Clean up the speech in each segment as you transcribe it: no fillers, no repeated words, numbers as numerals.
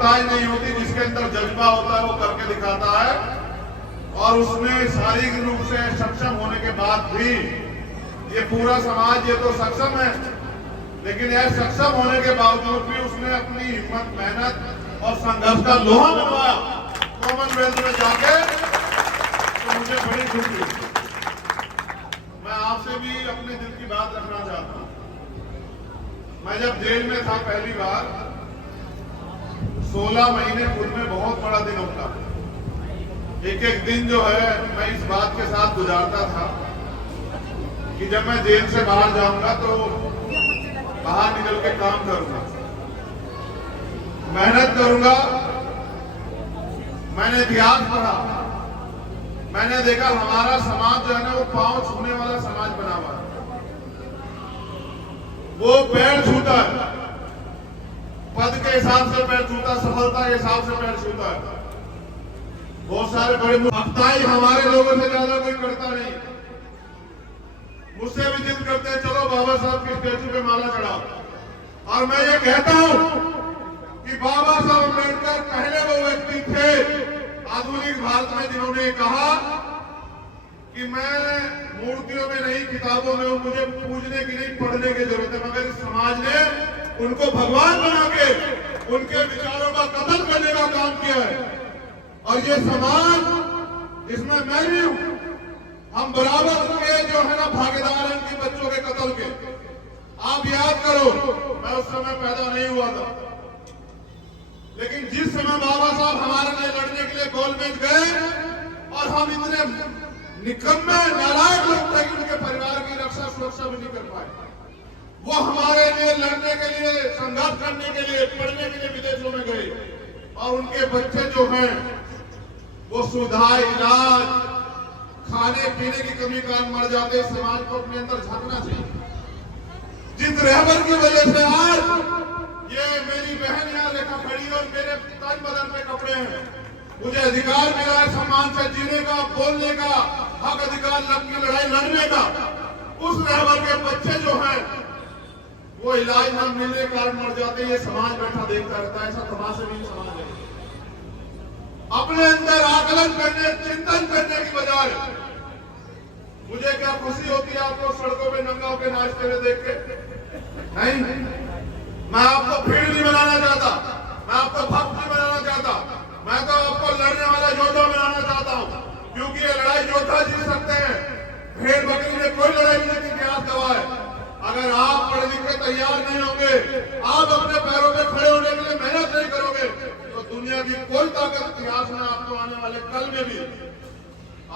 मोहताज नहीं होती, जिसके अंदर जज्बा होता है वो करके दिखाता है। और उसमें शारीरिक रूप से सक्षम होने के बाद भी ये पूरा समाज ये तो सक्षम है, लेकिन यह सक्षम होने के बावजूद भी उसने अपनी हिम्मत, मेहनत और संघर्ष का लोहा मनवाया कॉमनवेल्थ में जाके, तो मुझे बड़ी खुशी हुई। मैं आपसे भी अपने दिल की बात रखना चाहता हूं। मैं जब जेल में था पहली बार, 16 महीने खुद में बहुत बड़ा दिन होता है। एक एक दिन जो है मैं इस बात के साथ गुजारता था कि जब मैं जेल से बाहर जाऊंगा तो बाहर निकल के काम करूंगा, मेहनत करूंगा। मैंने इतिहास पढ़ा, मैंने देखा हमारा समाज जो है ना वो पांव छूने वाला समाज बना हुआ है। वो पैर छूता है, पद के हिसाब से पैर छूता, सफलता के हिसाब से पैर छूता है। बहुत सारे बड़े अफ्ताही हमारे लोगों से ज्यादा कोई करता नहीं। मुझसे भी जिद करते हैं चलो बाबा साहब के स्टैचू पे माला चढ़ाओ। और मैं ये कहता हूं कि बाबा साहब अम्बेडकर पहले वो व्यक्ति थे आधुनिक भारत में जिन्होंने कहा कि मैं मूर्तियों में नहीं, किताबों में हूं, मुझे पूजने की नहीं, पढ़ने की जरूरत है। मगर इस समाज ने उनको भगवान बना के उनके विचारों का कत्ल करने का काम किया है। और ये समाज, इसमें मैं भी हूं, हम बराबर के जो है ना भागीदार हैं कि बच्चों के कत्ल के। आप याद करो, मैं उस समय पैदा नहीं हुआ था, लेकिन जिस समय बाबा साहब हमारे लिए लड़ने के लिए गोलमेज गए और हम इतने निकम्मे नालायक लोग थे कि उनके परिवार की रक्षा सुरक्षा भी नहीं कर पाए, वो हमारे लिए लड़ने के लिए, संघर्ष करने के लिए, पढ़ने के लिए विदेशों में गए। और उनके बच्चे जो हैं वो सुविधा, इलाज, खाने पीने की कमी कारण मर जाते। समाज को अपने अंदर झांकना चाहिए। जिस रहबर की वजह से आज ये मेरी बहन यहाँ लेखा खड़ी है और मेरे तन बदन पे कपड़े हैं, मुझे अधिकार मिला है सम्मान से जीने का, बोलने का हक, अधिकार की लड़ाई लड़ने का। उस रहबर के बच्चे जो हैं वो इलाज न मिलने के कारण मर जाते हैं। ये समाज बैठा देखता रहता है। ऐसा तमाशा नहीं समाज है। अपने अंदर आकलन करने, चिंतन करने की बजाय मुझे क्या खुशी होती है आपको सड़कों पे नंगा होकर नाचते हुए देख के? नहीं, मैं आपको भीड़ नहीं बनाना चाहता, मैं आपको भक्त नहीं बनाना चाहता, मैं तो आपको लड़ने वाला योद्धा बनाना चाहता हूं। क्योंकि ये लड़ाई योद्धा जीत सकते हैं, भेड़ बकरी ने कोई लड़ाई नहीं की, इतिहास गवाह है। अगर आप पढ़ लिख के तैयार नहीं होंगे, आप अपने पैरों पे खड़े होने के लिए मेहनत नहीं करोगे, तो दुनिया की कोई ताकत इतिहास में आपको आने वाले कल में भी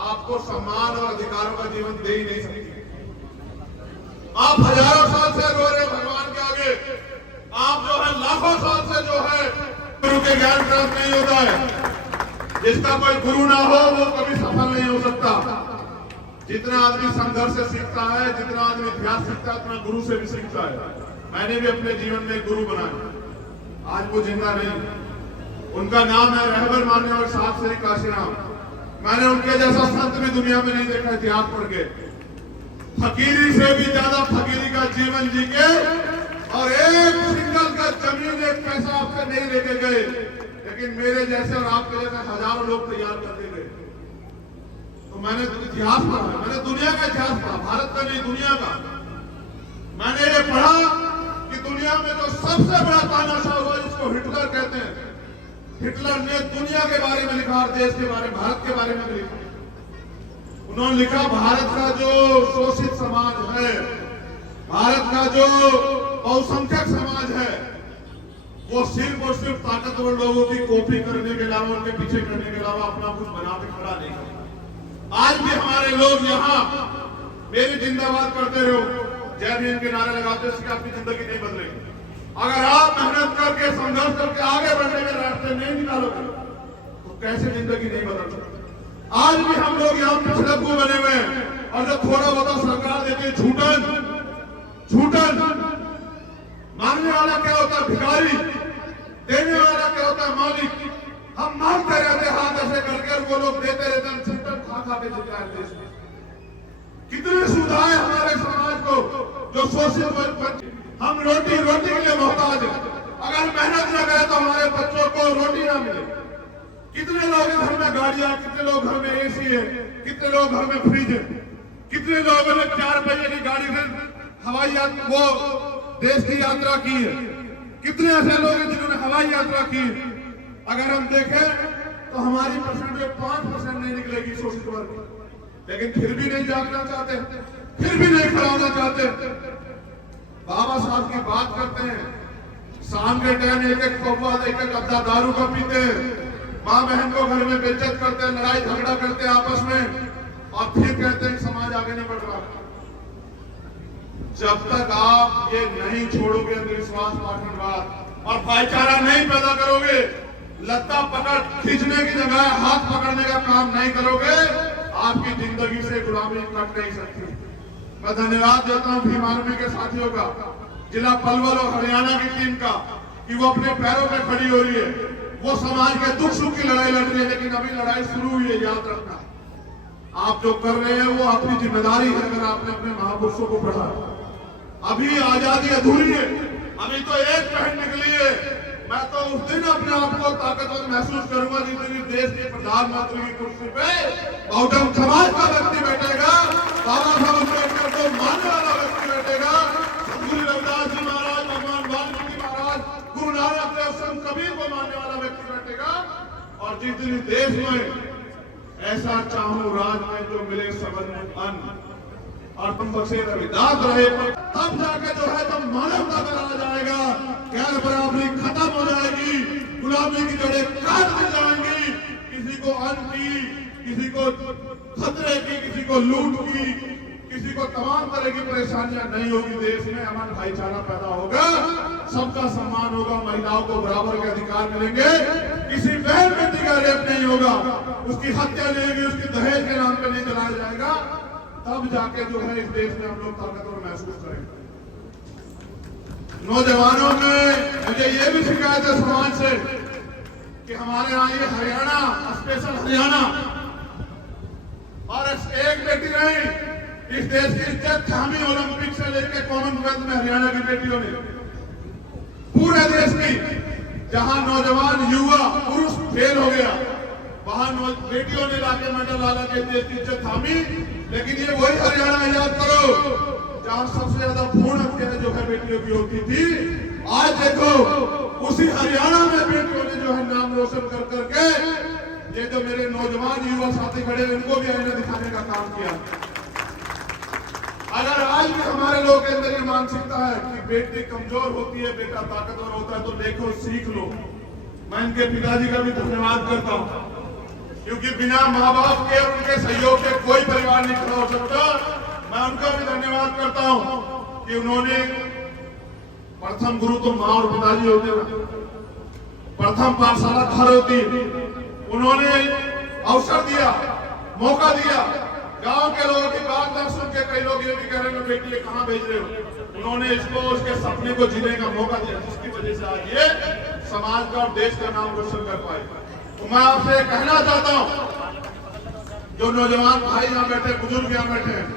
आपको सम्मान और अधिकारों का जीवन दे ही नहीं सकती। आप हजारों साल से रो रहे भगवान के आगे, आप जो है लाखों साल से जो है गुरु के ज्ञान प्राप्त नहीं होता है। जिसका कोई गुरु ना हो वो कभी सफल नहीं हो सकता। जितना आदमी संघर्ष से सीखता है, जितना आदमी इतिहास सीखता है, उतना गुरु से भी सीखता है। मैंने भी अपने जीवन में गुरु बनाया, आज वो जिंदा नहीं। उनका नाम है रहबर मान्यवर साहब श्री काशीराम। मैंने उनके जैसा संत भी दुनिया में नहीं देखा इतिहास पढ़ के। फकीरी से भी ज्यादा फकीरी का जीवन जी के और एक सिंगल का जमीन, एक पैसा आपसे नहीं लेके गए, लेकिन मेरे जैसे और आपके जैसे हजारों लोग तैयार करके गए। तो मैंने इतिहास पढ़ा, मैंने दुनिया का इतिहास पढ़ा, भारत का नहीं दुनिया का। मैंने ये पढ़ा कि दुनिया में जो सबसे बड़ा तानाशाह हुआ जिसको हिटलर कहते हैं, हिटलर ने दुनिया के बारे में लिखा और देश के बारे में, भारत के बारे में भी लिखा। उन्होंने लिखा भारत का जो शोषित समाज है, भारत का जो बहुसंख्यक समाज है, वो सिर्फ और सिर्फ ताकतवर लोगों की कॉपी करने के अलावा, उनके पीछे करने के अलावा अपना कुछ बना के खड़ा नहीं करता। आज भी हमारे लोग यहाँ मेरी जिंदाबाद करते रहो, जय भीम के नारे लगाते, इससे आपकी जिंदगी नहीं बदलेगी। अगर आप मेहनत करके, संघर्ष करके आगे बढ़ने के रास्ते नहीं निकालोगे तो कैसे जिंदगी नहीं बदल सकती। आज भी हम लोग यहाँ पिछड़कू बने हुए हैं और जो थोड़ा बहुत सरकार देती है झूठन, झूठन मांगने वाला क्या होता है भिखारी, देने वाला क्या होता है मालिक। हम मांगते रहते हाथ ऐसे करके, वो लोग देते रहते, हम चिंतन खा खा के जिता है देश में। कितनी सुविधाएं हमारे समाज को जो शोषित, हम रोटी के लिए मोहताज है। अगर मेहनत न करें तो हमारे बच्चों को गाड़ियां, कितने लोग घर में एसी है, कितने लोग घर में फ्रिज है, कितने लोगों ने 4 पहिए की गाड़ी से हवाई यात्रा, वो देश की यात्रा की है, कितने ऐसे लोग हैं जिन्होंने हवाई यात्रा की है। अगर हम देखें तो हमारी परसेंटेज 5% नहीं निकलेगी शोषित वर्ग, लेकिन फिर भी नहीं जागना चाहते, फिर भी नहीं खड़ा होना चाहते। बाबा साहब की बात करते हैं, शाम के टाइम एक एक कौवा, एक एक अद्दा दारू का पीते हैं, माँ बहन को घर में बेइज्जत करते हैं, लड़ाई झगड़ा करते हैं आपस में, और फिर कहते हैं समाज आगे नहीं बढ़ रहा। जब तक आप ये नहीं छोड़ोगे, अंधविश्वास, पाखंडवाद और भाईचारा नहीं पैदा करोगे, लत्ता पकड़ खींचने की जगह हाथ पकड़ने का काम नहीं करोगे, आपकी जिंदगी से गुलामी कट नहीं सकती। मैं धन्यवाद देता हूं भीम आर्मी के साथियों का, जिला पलवल और हरियाणा की टीम का, कि वो अपने पैरों पे खड़ी हो रही है, वो समाज के दुख सुख की लड़ाई लड़ रही है। लेकिन अभी लड़ाई शुरू हुई है, याद रखना। आप जो कर रहे हैं वो अपनी जिम्मेदारी है। अगर आपने अपने महापुरुषों को पढ़ा, अभी आजादी अधूरी है, अभी तो एक पहन निकली है। मैं तो उस दिन अपने आप को ताकतवर महसूस करूंगा जिस दिन देश के प्रधानमंत्री की कुर्सी पे बहुजन समाज का व्यक्ति बैठेगा, बाबा साहब अम्बेडकर को मानने वाला व्यक्ति बैठेगा, गुरु रविदास जी महाराज, भगवान वाल्मीकि महाराज, गुरु नानक देव, संत कबीर को मानने वाला व्यक्ति बैठेगा। और जिस दिन देश में ऐसा चाहूं राज में जो मिले सबन में अन्न और तुम बसे रविदास रहे, तब जाके जो है जब मानवता का राज आएगा, गैर बराबरी खत्म हो जाएगी, गुलामी की जड़ें काट दी जाएंगी, किसी को अन्न की, किसी को खतरे की, किसी को लूट की, किसी को तमाम तरह की परेशानियां नहीं होगी। देश में अमन भाईचारा पैदा होगा, सबका सम्मान होगा, महिलाओं को बराबर के अधिकार मिलेंगे, किसी बहन बेटी का रेप नहीं होगा, उसकी हत्या नहीं होगी, उसकी दहेज के नाम पे नहीं जलाया जाएगा। तब जाके जो है इस देश में हम लोग ताकतवर महसूस करेंगे। नौजवानों में मुझे ये भी शिकायत है समाज से कि हमारे यहाँ ये हरियाणा, स्पेशल हरियाणा, और एक बेटी नहीं, इस देश की इज्जत थामी ओलंपिक से लेकर कॉमनवेल्थ में हरियाणा की बेटियों ने, पूरे देश की, जहां नौजवान युवा पुरुष फेल हो गया, वहां बेटियों ने लाके मेडल ला के देश की इज्जत थामी। लेकिन ये वही हरियाणा, याद करो, जहां सबसे ज्यादा भ्रूण हत्या जो है बेटियों की होती थी। आज देखो उसी हरियाणा में बेटियों ने जो है नाम रोशन कर करके, ये जो मेरे नौजवान युवा साथी खड़े, इनको भी आईना दिखाने का काम किया। अगर आज भी हमारे लोगों के अंदर ये मानसिकता है कि बेटी कमजोर होती है, बेटा ताकतवर होता है, तो देखो सीख लो। मैं इनके पिताजी का भी धन्यवाद करता हूँ, क्योंकि बिना माँ बाप के, उनके सहयोग के कोई परिवार नहीं खड़ा हो सकता। मैं उनका भी धन्यवाद करता हूँ कि उन्होंने, प्रथम गुरु तो माँ और पिताजी होते हैं, प्रथम पाठशाला घर होती, उन्होंने अवसर दिया, मौका दिया। गांव के लोगों की बात ना सुन के कई लोग ये भी कह रहे हैं बेटी कहाँ भेज रहे हो, उन्होंने इसको, उसके सपने को जीने का मौका दिया, जिसकी वजह से आज ये समाज का और देश का नाम रोशन कर पाए। तो मैं आपसे कहना चाहता हूं, जो नौजवान भाई यहाँ बैठे, बुजुर्ग यहाँ बैठे हैं,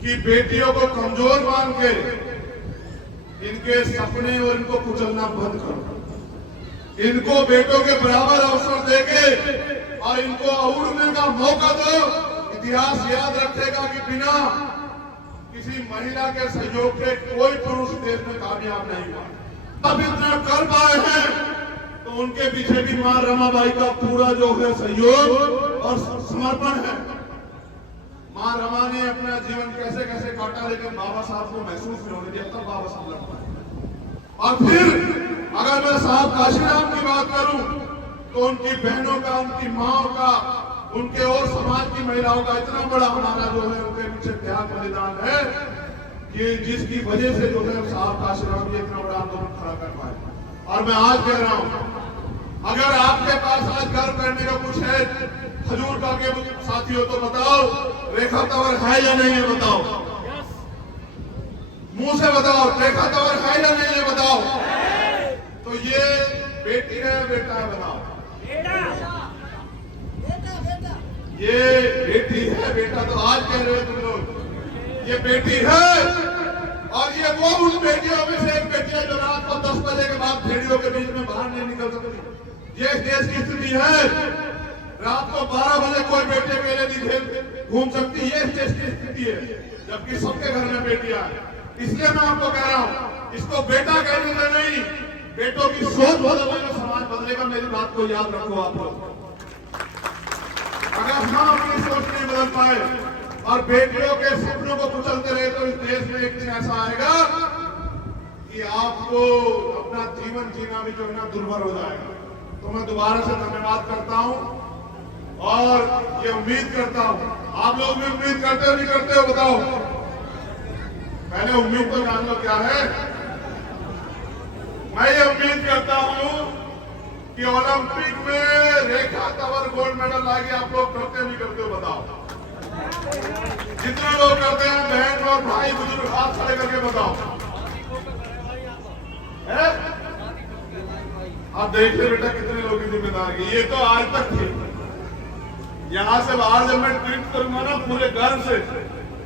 कि बेटियों को कमजोर मान के इनके सपने और इनको कुचलना बंद करो। इनको बेटों के बराबर अवसर देके और इनको उड़ने का मौका दो। इतिहास याद रखेगा कि बिना किसी महिला के सहयोग के कोई पुरुष देश में कामयाब नहीं हुआ। अब इतना कर पाए हैं तो उनके पीछे भी मां रमाबाई का पूरा जो है सहयोग और समर्पण है। मां रमा ने अपना जीवन कैसे कैसे काटा, लेकिन बाबा साहब को महसूस नहीं होने दिया, तब बाबा साहब लड़ पाए। और फिर अगर मैं साहब काशीराम की बात करूं तो उनकी बहनों का, उनकी माओ का, उनके और समाज की महिलाओं का इतना बड़ा हमारा जो है उनके पीछे त्याग बलिदान है कि जिसकी वजह से जो है साहब काशीराम जी इतना बड़ा आंदोलन खड़ा कर पाए। और मैं आज कह रहा हूं, अगर आपके पास आज गर्व करने का कुछ है हजूर का के साथियों, तो बताओ रेखा तंवर है या नहीं है, बताओ, मुंह से बताओ, रेखा तंवर है या नहीं है, बताओ। तो ये बेटी है, बेटा है, बताओ। ये बेटी है, बेटा तो आज कह रहे हो तुम लोग, ये बेटी है। और ये वो उन बेटियों में से एक बेटी है जो रात को 10 बजे के बाद भेड़ियों के बीच में बाहर नहीं निकल सकती। ये देश की स्थिति है। रात को 12 बजे कोई बेटे अकेले नहीं घूम सकती, ये देश की स्थिति है, जबकि सबके घर में बेटियां हैं। इसलिए मैं आपको कह रहा हूं, इसको बेटा कहने से नहीं, बेटों की सोच बदलने में समाज बदलेगा। मेरी बात को याद रखो आप लोग। अगर हम अपनी सोच नहीं बदल पाए और बेटियों के सपनों को कुचलते रहे तो इस देश में एक दिन ऐसा आएगा कि आपको अपना जीवन जीना भी जो है ना दुर्भर हो जाएगा। तो मैं दोबारा से धन्यवाद करता हूं और ये उम्मीद करता हूं, आप लोग भी उम्मीद करते हो नहीं करते हो बताओ? पहले उम्मीद तो जान लो क्या है। मैं ये उम्मीद करता हूं कि ओलंपिक में रेखा तंवर गोल्ड मेडल लाएगी। आप लोग करते नहीं करते हो बताओ? जितने लोग करते हैं बहन और भाई बुजुर्ग हाथ खड़े करके बताओ। आप देखिए बेटा कितने लोगों की जिम्मेदारी। ये तो आज तक थी। यहां से बाहर जब मैं ट्वीट करूंगा ना पूरे घर से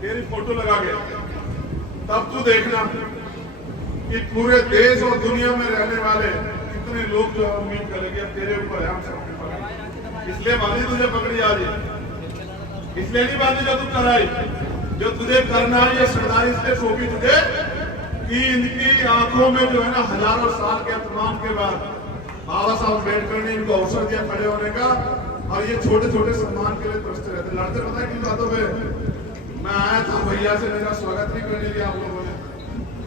तेरी फोटो लगा के, तब तू देखना कि पूरे देश और दुनिया में रहने वाले कितने लोग जो उम्मीद करेंगे अब तेरे ऊपर है, हम सबके ऊपर। इसलिए बांधी तुझे पकड़ी आज, इसलिए नहीं बांधी जो तू कराई, जो तुझे करना है। ये सरदारी इसलिए सौंपी तुझे कि इनकी आंखों में जो है ना हजारों साल के अपमान के बाद बाबा साहब अम्बेडकर ने इनको अवसर दिया खड़े होने का, और ये छोटे छोटे सम्मान के लिए तरसते रहते। लड़ते पता है किन बातों पे? मैं आया था भैया से, मेरा स्वागत नहीं करने दिया आप लोगों ने।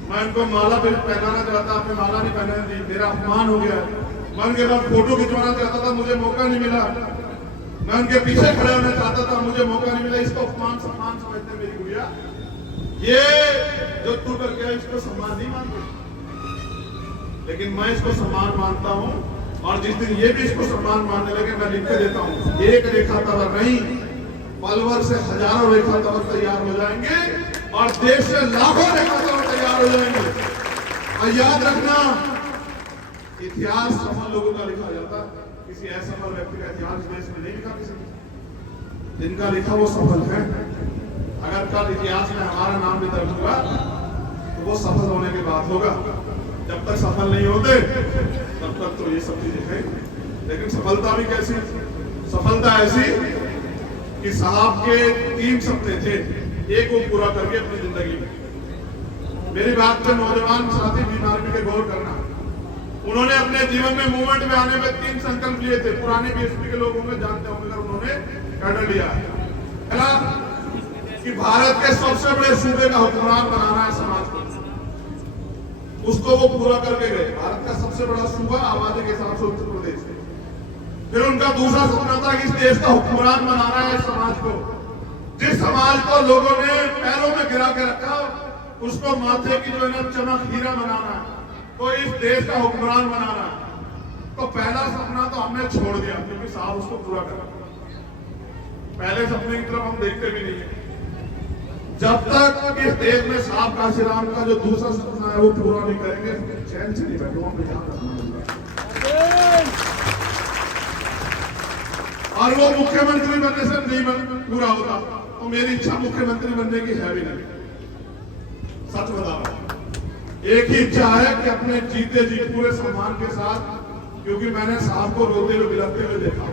मैं इनको माला पहनाना चाहता, आपने माला नहीं पहनाने दी, मेरा अपमान हो गया। मैं उनके साथ फोटो खिंचवाना चाहता था, मुझे मौका नहीं मिला। मैं उनके पीछे खड़े होना चाहता था, मुझे मौका नहीं मिला। इसको अपमान सम्मान समझते मेरी गुड़िया। ये जो तू करके है इसको सम्मान नहीं मानते, लेकिन मैं इसको सम्मान मानता हूं। और जिस दिन ये भी इसको सम्मान मानने लगे, मैं लिख के देता हूं, एक रेखा तंवर नहीं, पलवर से हजारों रेखा तंवर तैयार हो जाएंगे और देश से लाखों रेखा तंवर तैयार हो जाएंगे। और याद रखना, इतिहास सफल लोगों का लिखा जाता, किसी असफल व्यक्ति का इतिहास देश में नहीं लिखा किसी ने। जिनका लिखा वो सफल है। अगर कल इतिहास में हमारा नाम भी दर्ज होगा तो वो सफल होने के बाद होगा। जब तक सफल नहीं होते तब तक तो ये सब चीजें हैं। लेकिन सफलता भी कैसी? सफलता ऐसी कि साहब के 3 सपने थे, एक वो पूरा करके अपनी जिंदगी में। मेरी बात पे नौजवान साथी बीमारी के गौर करना। उन्होंने अपने जीवन में मूवमेंट में आने में 3 संकल्प लिए थे। पुराने बीएसपी के लोग होंगे, जानते होंगे अगर उन्होंने कैडर लिया। पहला कि भारत के सबसे बड़े सूबे का हुक्मरान बनाना है समाज को, उसको वो पूरा करके गए। भारत का सबसे बड़ा सूबा आबादी के हिसाब से उत्तर प्रदेश है। फिर उनका दूसरा सपना था कि इस देश का हुक्मरान बनाना है समाज को। जिस समाज को लोगों ने पैरों में गिरा के रखा, उसको माथे की जो है ना चमक हीरा बनाना है, तो इस देश का हुक्मरान बनाना है। तो पहला सपना तो हमने छोड़ दिया, क्योंकि साहब उसको पूरा करा। पहले सपने की तरफ हम देखते भी नहीं है। जब तक इस देश में साहब काशीराम का जो दूसरा सपना है वो पूरा नहीं करेंगे, चैन से नहीं बैठूंगा। और वो मुख्यमंत्री बनने से नहीं पूरा होता, तो मेरी इच्छा मुख्यमंत्री बनने की है भी नहीं। सच बता रहा हूं, एक ही इच्छा है कि अपने जीते जी पूरे सम्मान के साथ, क्योंकि मैंने साहब को रोते हुए बिलखते हुए देखा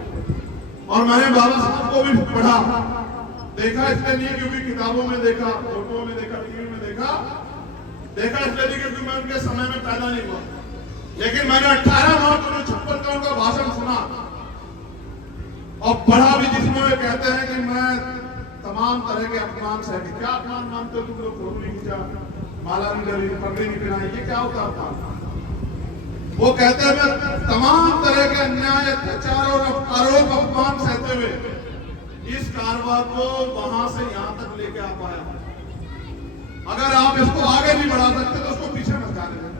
और मैंने बाबा साहब को भी पढ़ा। देखा इसलिए नहीं क्योंकि किताबों में देखा, फोटो में देखा, टीवी में देखा इसलिए नहीं क्योंकि मैं उनके समय में पैदा नहीं हुआ, लेकिन मैंने 18 मार्च 1956 का उनका भाषण सुना और पढ़ा भी, जिसमें वे कहते हैं कि मैं तमाम तरह के अपमान सहे। क्या अपमान मानते हो तुम लोग? फोटो नहीं खींचा, माला नहीं डली, पगड़ी नहीं पहनाई, ये क्या होता अपमान? वो कहते हैं मैं तमाम तरह के अन्याय, अत्याचार और आरोप अपमान सहते हुए इस कारवां को वहां से यहां तक लेके आ पाया। अगर आप इसको आगे नहीं बढ़ा सकते तो उसको पीछे मत जाने दें।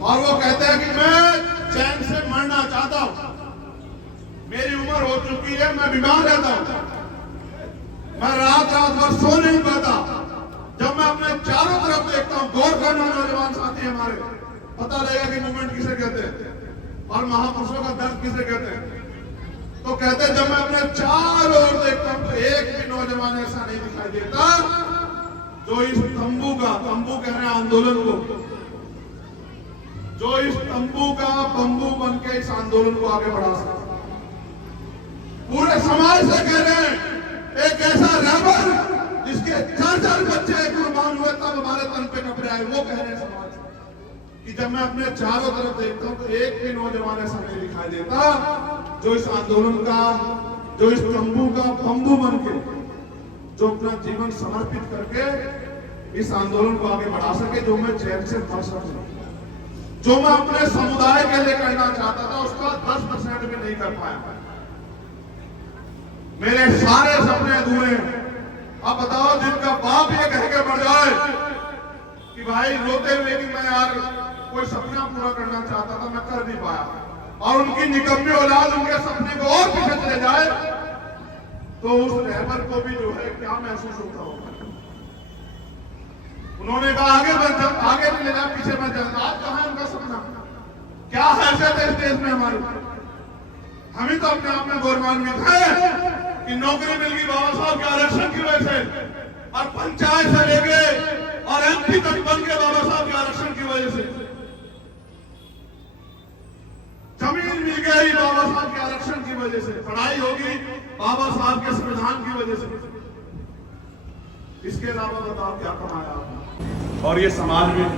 और वो कहते हैं कि मैं चैन से मरना चाहता हूं, मेरी उम्र हो चुकी है, मैं बीमार रहता हूं, मैं रात भर सो नहीं पाता। जब मैं अपने चारों तरफ देखता हूं, गौर करना नौजवान साथी हमारे, पता लगेगा कि मूवमेंट किसे कहते हैं और महापुरुषों का दर्द किसे कहते हैं। तो कहते हैं जब मैं अपने चारों ओर देखता हूं तो एक भी नौजवान ऐसा नहीं दिखाई देता जो इस तंबू कह रहे हैं आंदोलन को, जो इस तंबू का बंबू बन के इस आंदोलन को आगे बढ़ा सकता। पूरे समाज से कह रहे हैं, एक ऐसा रहबर जिसके 4 बच्चे कुर्बान हुए तब हमारे तन पे कपड़े आए, वो कह रहे हैं समाज कि जब मैं अपने चारों तरफ देखता हूं तो एक भी नौजवान ऐसा नहीं दिखाई देता जो इस आंदोलन का, जो इस तंबू का बंबू बन के, जो अपना जीवन समर्पित करके इस आंदोलन को आगे बढ़ा सके, जो मैं चैन से पढ़ सकूं, जो मैं अपने समुदाय के लिए करना चाहता था उसका 10% भी नहीं कर पाया। मेरे सारे सपने अधूरे हैं। अब बताओ, जिनका बाप ये कह के बढ़ जाए कि भाई रोते हुए कि मैं यार कोई सपना पूरा करना चाहता था, मैं कर नहीं पाया, और उनकी निकम्मी औलाद उनके सपने को और पीछे चले जाए, तो उस रहबर को भी जो है क्या महसूस होता होगा। उन्होंने कहा आगे भी ले जा, पीछे मत जा। आज कहां है उनका सपना? क्या हैसियत है इस देश में हमारी? हम ही तो अपने आप में गौरवान्वित है कि नौकरी मिल गई बाबा साहब के आरक्षण की वजह से, और पंचायत से लेके और एमपी तक बन के बाबा साहब के आरक्षण की वजह से, जमीन मिल गई बाबा साहब के आरक्षण की वजह से, पढ़ाई होगी बाबा साहब के संविधान की वजह से। इसके अलावा बताओ क्या कमाया आपने? और ये समाज में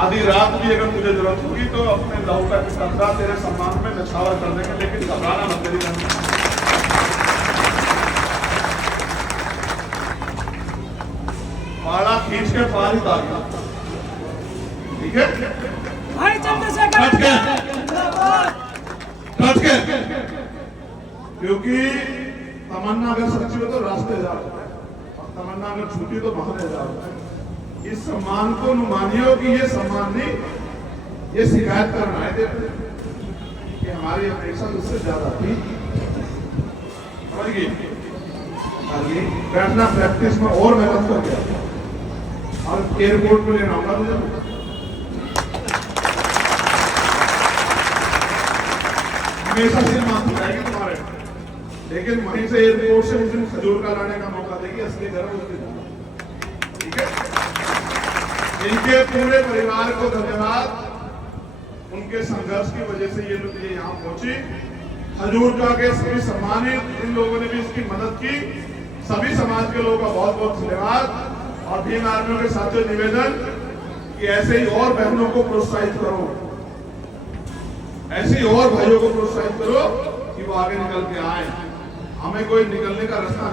आधी रात भी अगर मुझे जरूरत होगी तो अपने लहू का कतरा तेरे सम्मान में नछावर कर देंगे, लेकिन घबराना मत करिएगा। पाला खींच के पार ही डाल, ठीक है भाई? क्योंकि तमन्ना अगर सच्ची हो तो रास्ते जा रहे हैं, और तमन्ना अगर झूठी तो बहाने जा रहे हैं। इस सम्मान को मानियो कि ये सम्मान नहीं, ये शिकायत करना है कि हमारी अपेक्षा उससे ज्यादा थी। बैठना प्रैक्टिस में और मेहनत कर गया, और एयरपोर्ट को लेना होगा मुझे। हमेशा से माफ जाएगी तुम्हारे, लेकिन वहीं से एयरपोर्ट से मुझे खजूर का लाने का मौका देगी, असली घर उसके, ठीक है? इनके पूरे परिवार को धन्यवाद। उनके संघर्ष की वजह से ये लोग यहाँ पहुंची। हजूर के सभी सम्मानित इन लोगों ने भी इसकी मदद की। सभी समाज के लोगों का बहुत बहुत धन्यवाद। और भीम आर्मियों के साथियों निवेदन कि ऐसे ही और बहनों को प्रोत्साहित करो, ऐसे ही और भाइयों को प्रोत्साहित करो कि वो आगे निकल के आए। हमें कोई निकलने का रास्ता